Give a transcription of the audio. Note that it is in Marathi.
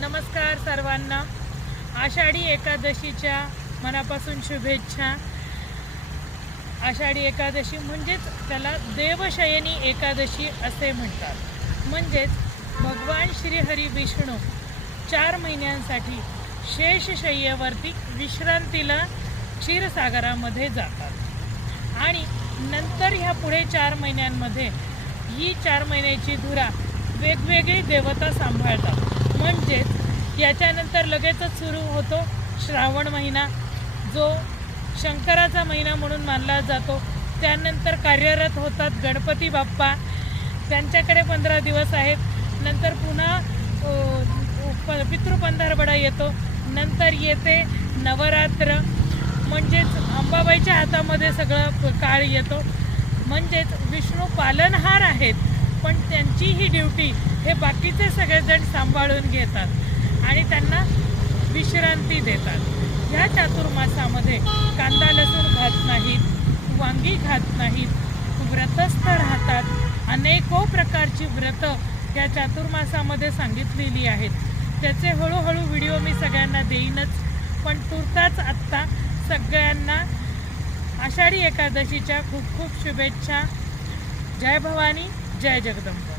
नमस्कार सर्वांना. आषाढी एकादशीच्या मनापासून शुभेच्छा. आषाढी एकादशी म्हणजेच त्याला देवशयनी एकादशी असे म्हणतात. म्हणजेच भगवान श्रीहरी विष्णू 4 महिन्यांसाठी शेषशय्येवरती विश्रांतीला क्षीरसागरामध्ये जातात आणि नंतर ह्या पुढे 4 महिन्यांमध्ये ही 4 महिन्याची धुरा वेगवेगळी देवता सांभाळतात. म्हणजेच याच्यानंतर लगेचच सुरू होतो श्रावण महिना, जो शंकराचा महिना म्हणून मानला जातो. त्यानंतर कार्यरत होतात गणपती बाप्पा, त्यांच्याकडे 15 दिवस आहेत. नंतर पुन्हा पितृपंधरवडा येतो. नंतर येते नवरात्र, म्हणजेच अंबाबाईच्या हातामध्ये सगळं काळ येतो. म्हणजेच विष्णू पालनहार आहेत, पण त्यांची ही ड्युटी हे बाकीचे सगळेजण सांभाळून घेतात आणि त्यांना विश्रांती देतात. ह्या चातुर्मासामध्ये कांदा लसूण खात नाहीत, वांगी खात नाहीत, व्रतस्थ राहतात. अनेको प्रकारची व्रतं या चातुर्मासामध्ये सांगितलेली आहेत. त्याचे हळूहळू व्हिडिओ मी सगळ्यांना देईनच, पण तुर्ताच आत्ता सगळ्यांना आषाढी एकादशीच्या खूप खूप शुभेच्छा. जय भवानी, जय जगदंब.